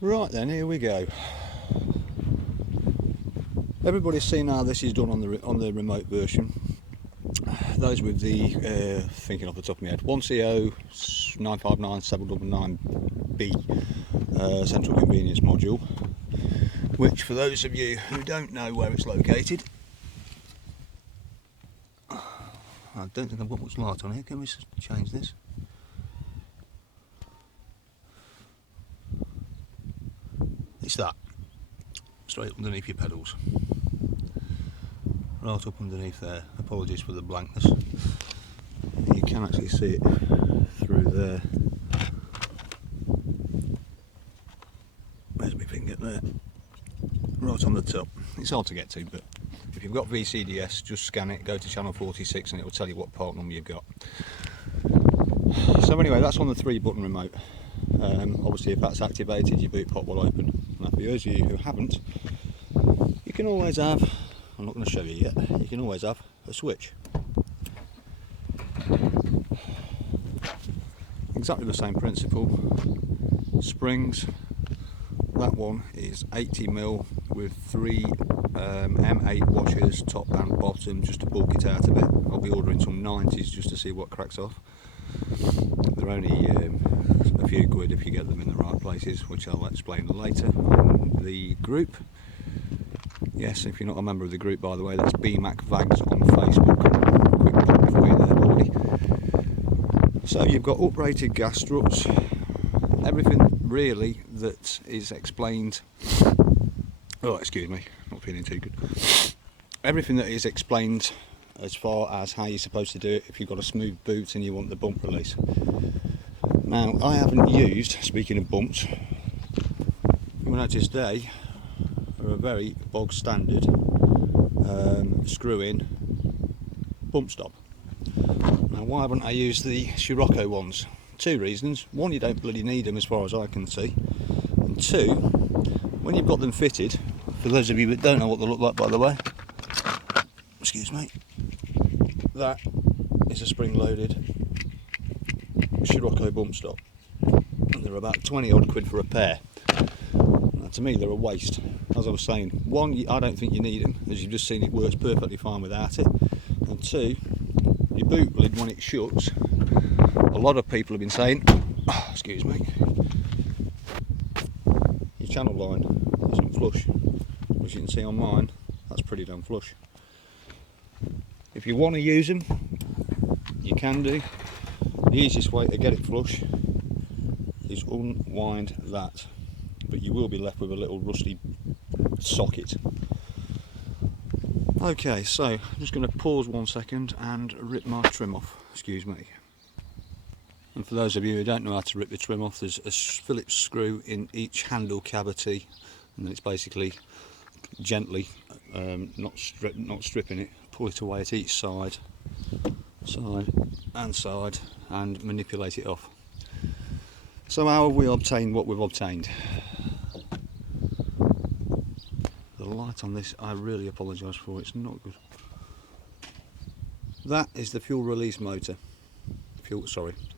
Right then, here we go. Everybody's seen how this is done on the remote version. Those with the thinking off the top of my head, 1CO 959799B central convenience module, which for those of you who don't know where it's located, I don't think I've got much light on here. Can we change this? It's that, straight underneath your pedals, right up underneath there. Apologies for the blankness. You can actually see it through there. There's my finger there, right on the top. It's hard to get to, but if you've got VCDS, just scan it, go to channel 46 and it will tell you what part number you've got. So anyway, that's on the 3-button remote. Obviously if that's activated, your boot pot will open. Now for those of you who haven't, you can always have, I'm not going to show you yet, you can always have a switch. Exactly the same principle. Springs, that one is 80mm with 3 M8 washers, top and bottom, just to bulk it out a bit. I'll be ordering some 90s just to see what cracks off. They're only a few quid if you get them in the right places, which I'll explain later on the group. Yes, if you're not a member of the group, by the way, that's BMACVAGS on Facebook. Quick pop for you there, buddy. So you've got uprated gas struts, everything really that is explained. Oh, excuse me, not feeling too good. Everything that is explained as far as how you're supposed to do it if you've got a smooth boot and you want the bump release. Now, I haven't used, speaking of bumps, you'll notice they are a very bog standard screw-in bump stop. Now, why haven't I used the Scirocco ones? 2 reasons. One, you don't bloody need them as far as I can see. And 2, when you've got them fitted, for those of you that don't know what they look like, by the way, excuse me, that is a spring-loaded Scirocco bump stop, and they're about 20 odd quid for a pair. Now, to me they're a waste. As I was saying, 1, I don't think you need them, as you've just seen it works perfectly fine without it, and 2, your boot lid when it shuts, a lot of people have been saying, excuse me, your channel line isn't flush. As you can see on mine, that's pretty damn flush. If you want to use them, you can do. The easiest way to get it flush is unwind that, but you will be left with a little rusty socket. Okay, so I'm just going to pause 1 second and rip my trim off, excuse me. And for those of you who don't know how to rip the trim off, there's a Phillips screw in each handle cavity, and then it's basically gently, not stripping it, pull it away at each side and manipulate it off. So how have we obtained what we've obtained? The light on this, I really apologise for, it's not good. That is the fuel release motor.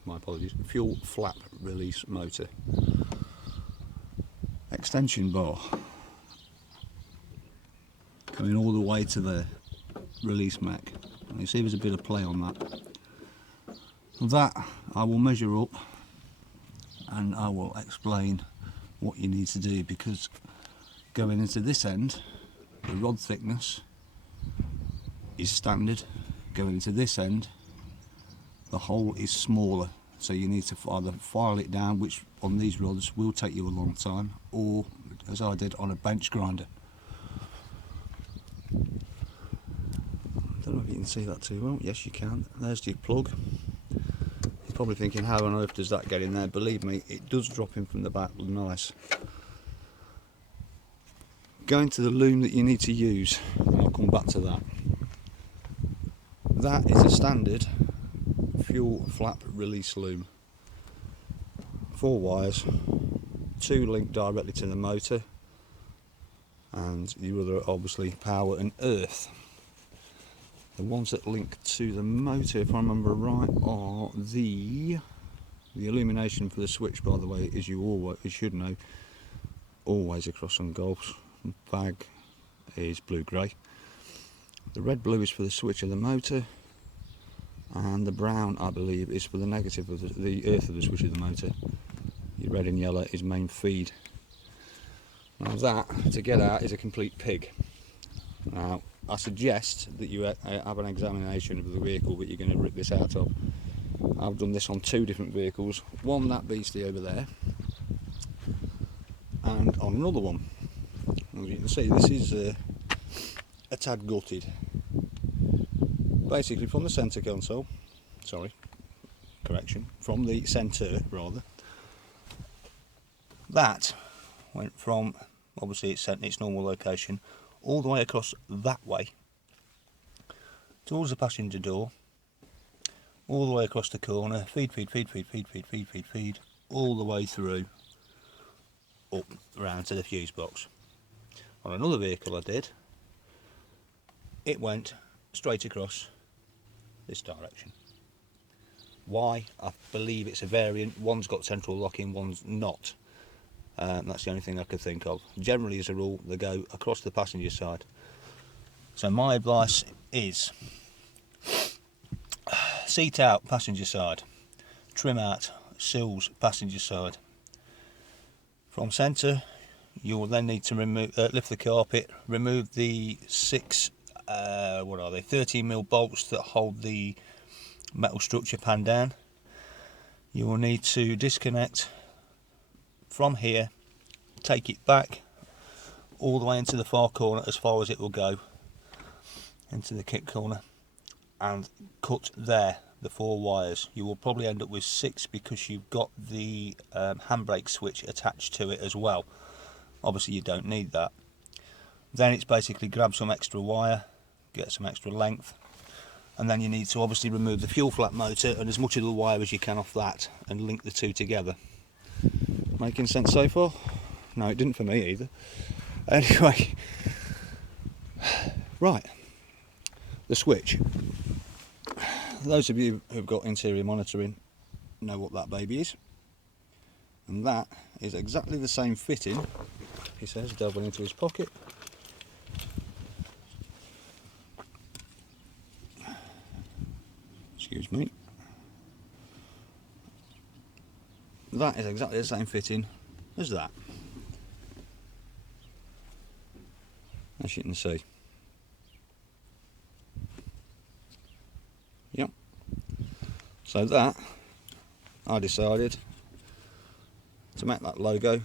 My apologies. Fuel flap release motor. Extension bar coming all the way to the release mech. You see there's a bit of play on that. That I will measure up and I will explain what you need to do, because going into this end the rod thickness is standard, going into this end the hole is smaller, so you need to either file it down, which on these rods will take you a long time, or as I did on a bench grinder. I don't know if you can see that too well. Yes, you can. There's your plug. You're probably thinking, how on earth does that get in there? Believe me, it does drop in from the back nice. Going to the loom that you need to use, and I'll come back to that. That is a standard fuel flap release loom. 4 wires, 2 link directly to the motor, and the other obviously power and earth. The ones that link to the motor, if I remember right, are the illumination for the switch, by the way, as you should know, always across on Golfs. VAG is blue-grey. The red-blue is for the switch of the motor, and the brown, I believe, is for the negative of the earth of the switch of the motor. Your red and yellow is main feed. Now that, to get out, is a complete pig. Now, I suggest that you have an examination of the vehicle that you're going to rip this out of. I've done this on 2 different vehicles, one that beastie over there, and on another one. As you can see, this is a tad gutted. Basically from the centre console, from the centre rather, that went from, obviously it's set in its normal location, all the way across that way, towards the passenger door, all the way across the corner, feed, all the way through, up round to the fuse box. On another vehicle I did, it went straight across this direction. Why? I believe it's a variant. One's got central locking, one's not. That's the only thing I could think of. Generally, as a rule, they go across the passenger side. So my advice is seat out, passenger side. Trim out, sills, passenger side. From centre, you will then need to remove, lift the carpet, remove the 6 13mm bolts that hold the metal structure pan down. You will need to disconnect from here, take it back all the way into the far corner as far as it will go, into the kick corner, and cut there the 4 wires. You will probably end up with 6 because you've got the handbrake switch attached to it as well. Obviously you don't need that. Then it's basically grab some extra wire, get some extra length, and then you need to obviously remove the fuel flap motor and as much of the wire as you can off that and link the 2 together. Making sense so far? No, it didn't for me either. Anyway, right, the switch. Those of you who've got interior monitoring know what that baby is, and that is exactly the same fitting, he says, delving into his pocket. Excuse me. That is exactly the same fitting as that, as you can see. Yep. So that, I decided to make that logo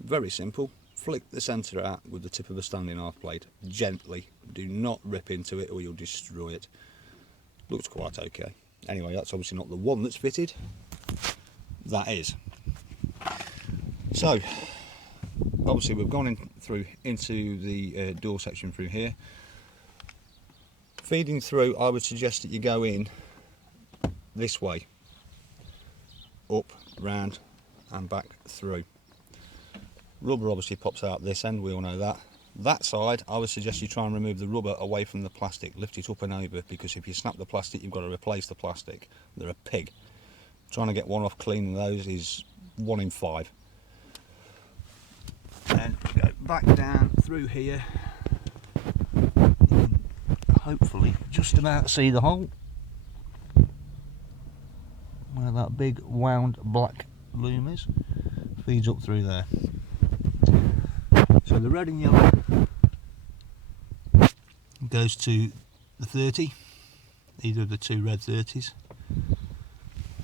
very simple. Flick the centre out with the tip of a standing half blade, gently. Do not rip into it or you'll destroy it. Looks quite okay. Anyway, that's obviously not the one that's fitted. That is. So, obviously we've gone into the door section through here. Feeding through, I would suggest that you go in this way, up, round and back through. Rubber obviously pops out this end, we all know that. That side, I would suggest you try and remove the rubber away from the plastic, lift it up and over, because if you snap the plastic you've got to replace the plastic. They're a pig. Trying to get one off cleaning those is 1 in 5. And go back down through here. You can hopefully just about see the hole where that big wound black loom is. Feeds up through there. So the red and yellow goes to the 30, either of the 2 red 30s.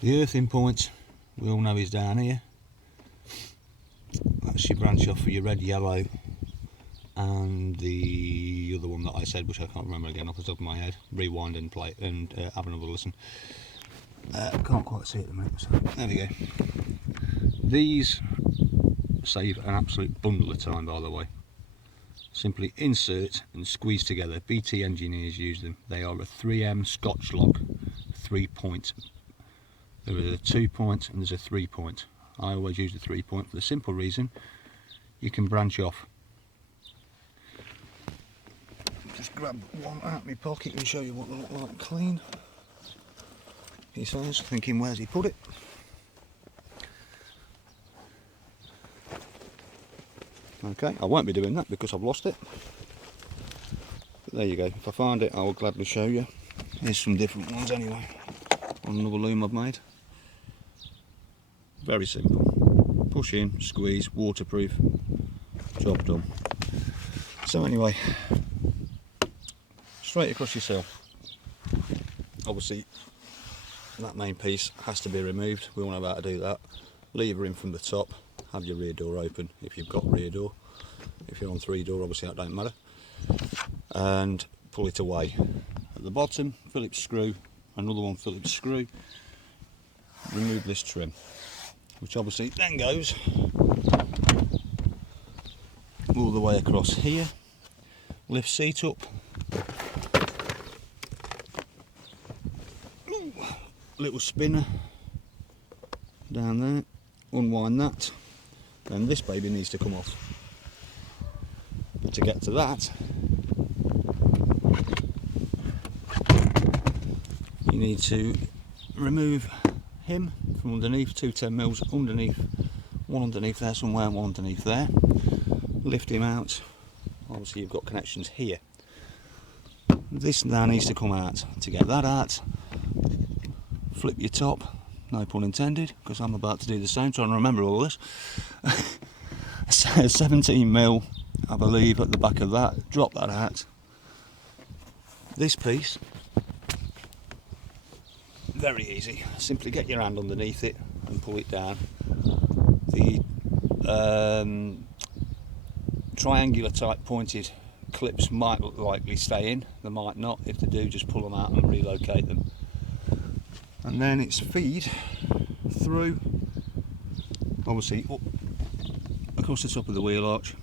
The earthing point we all know is down here. That's your branch off for your red, yellow, and the other one that I said, which I can't remember again off the top of my head. Rewind and play and have another listen. Can't quite see it at the minute, so there we go. These save an absolute bundle of time, by the way. Simply insert and squeeze together. BT engineers use them. They are a 3M Scotch lock 3-point. There is a 2-point and there's a 3-point. I always use the 3-point for the simple reason you can branch off. Just grab one out of my pocket and show you what they look like clean. He says, thinking where's he put it? Okay, I won't be doing that because I've lost it. But there you go, if I find it I will gladly show you. Here's some different ones anyway, on another loom I've made. Very simple. Push in, squeeze, waterproof, job done. So anyway, straight across yourself. Obviously that main piece has to be removed, we all know how to do that. Lever in from the top, have your rear door open if you've got rear door. If you're on 3-door, obviously that don't matter. And pull it away. At the bottom, Phillips screw, another one Phillips screw. Remove this trim, which obviously then goes all the way across here. Lift seat up. Little spinner down there. Unwind that. Then this baby needs to come off. But to get to that, you need to remove him from underneath, 2 10mm underneath, one underneath there somewhere, one underneath there. Lift him out. Obviously you've got connections here. This now needs to come out. To get that out, flip your top, no pun intended, because I'm about to do the same, trying to remember all this. 17mm, I believe, at the back of that. Drop that out. This piece, very easy. Simply get your hand underneath it and pull it down. The triangular type pointed clips might likely stay in, they might not. If they do, just pull them out and relocate them. And then it's feed through, obviously up across the top of the wheel arch,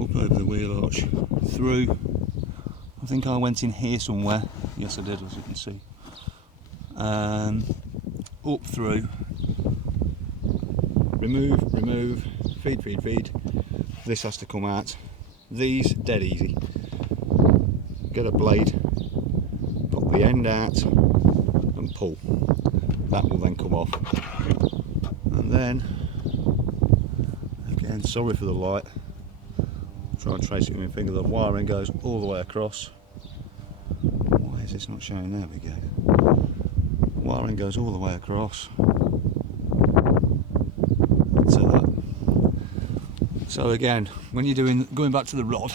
up over the wheel arch, through. I think I went in here somewhere. Yes, I did, as you can see. Up through. Remove, feed. This has to come out. These, dead easy. Get a blade, pop the end out and pull. That will then come off. And then, again, sorry for the light. Try and trace it with my finger. The wiring goes all the way across. Why is this not showing? There we go. Wiring goes all the way across to that. So again, when you're going back to the rod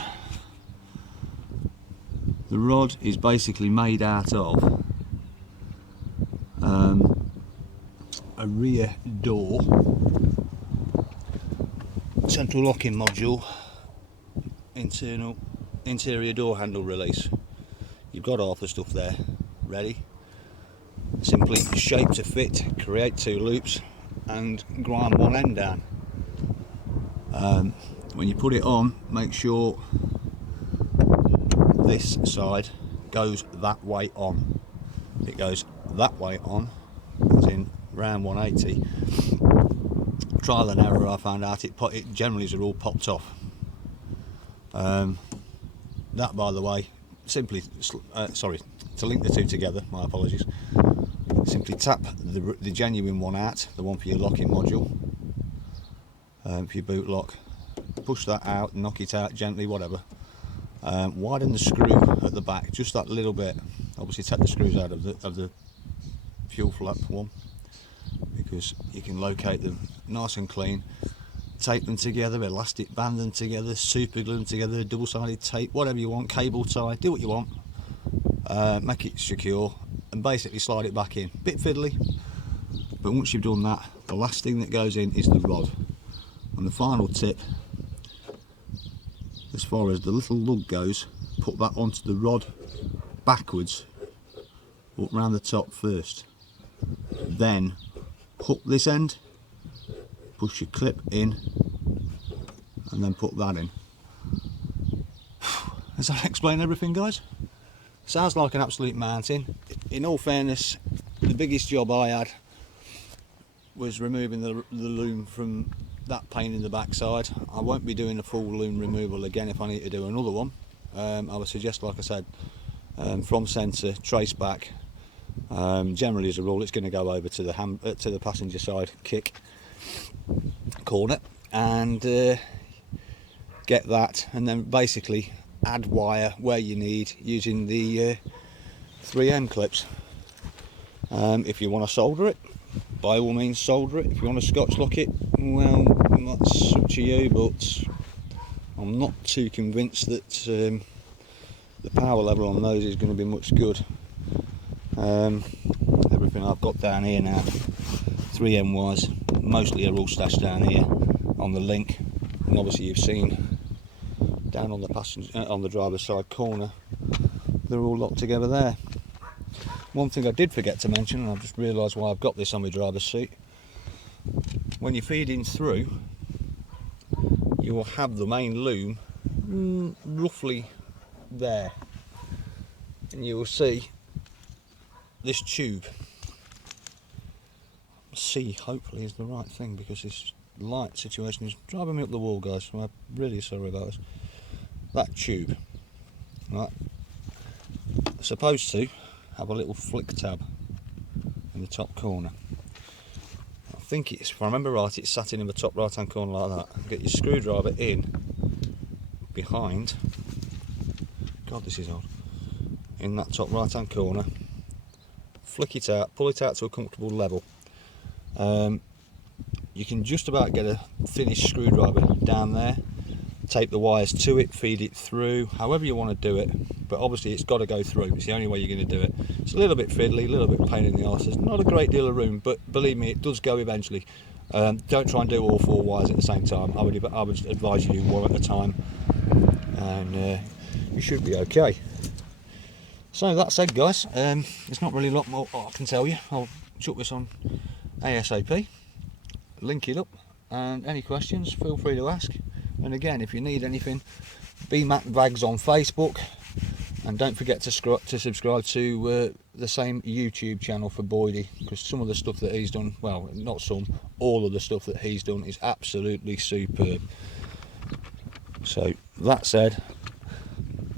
is basically made out of a rear door, central locking module, interior door handle release. You've got half the stuff there ready. Simply shape to fit, create 2 loops and grind one end down. When you put it on, make sure this side goes that way on. It goes that way on, as in round 180. Trial and error, I found out it generally as a rule popped off. That, by the way, simply to link the two together, my apologies, simply tap the genuine one out, the one for your locking module, for your boot lock. Push that out, knock it out gently, whatever. Widen the screw at the back just that little bit. Obviously take the screws out of the fuel flap one, because you can locate them nice and clean. Tape them together, elastic band them together, super glue them together, double-sided tape, whatever you want, cable tie, do what you want. Make it secure and basically slide it back in. Bit fiddly, but once you've done that, the last thing that goes in is the rod. And the final tip, as far as the little lug goes, put that onto the rod backwards, up round the top first. Then hook this end, push your clip in, and then put that in. Does that explain everything, guys? Sounds like an absolute mountain. In all fairness, the biggest job I had was removing the loom from that pane in the backside. I won't be doing a full loom removal again if I need to do another one. I would suggest, like I said, from centre, trace back. Generally, as a rule, it's going to go over to the passenger side kick corner, and get that, and then basically add wire where you need using the 3M clips. If you want to solder it, by all means solder it. If you want to Scotch lock it, well, that's up to you, but I'm not too convinced that the power level on those is going to be much good. Everything I've got down here now, 3M wires, mostly are all stashed down here on the link, and obviously you've seen down on the on the driver's side corner, they're all locked together there. One thing I did forget to mention, and I've just realised why I've got this on my driver's seat, when you're feeding through, you will have the main loom roughly there, and you will see this tube. C hopefully is the right thing, because this light situation is driving me up the wall, guys, so I'm really sorry about this. That tube, right, supposed to have a little flick tab in the top corner. I think it's, if I remember right, it's sat in the top right hand corner like that. Get your screwdriver in behind, God this is old, in that top right hand corner, flick it out, pull it out to a comfortable level. You can just about get a finished screwdriver down there, tape the wires to it, feed it through, however you want to do it, but obviously it's got to go through. It's the only way you're going to do it. It's a little bit fiddly, a little bit pain in the arse. There's not a great deal of room, but believe me, it does go eventually. Don't try and do all 4 wires at the same time. I would advise you do one at a time, and you should be okay. So that said, guys, there's not really a lot more I can tell you. I'll chuck this on ASAP, link it up, and any questions feel free to ask. And again, if you need anything, BMACVAGS on Facebook, and don't forget to subscribe to the same YouTube channel for Boydie, because some of the stuff that he's done, well, not some, all of the stuff that he's done is absolutely superb. So that said,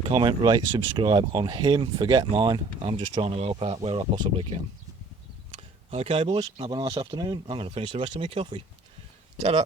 comment, rate, subscribe on him, forget mine. I'm just trying to help out where I possibly can. Okay boys, have a nice afternoon. I'm going to finish the rest of my coffee. Ta-da!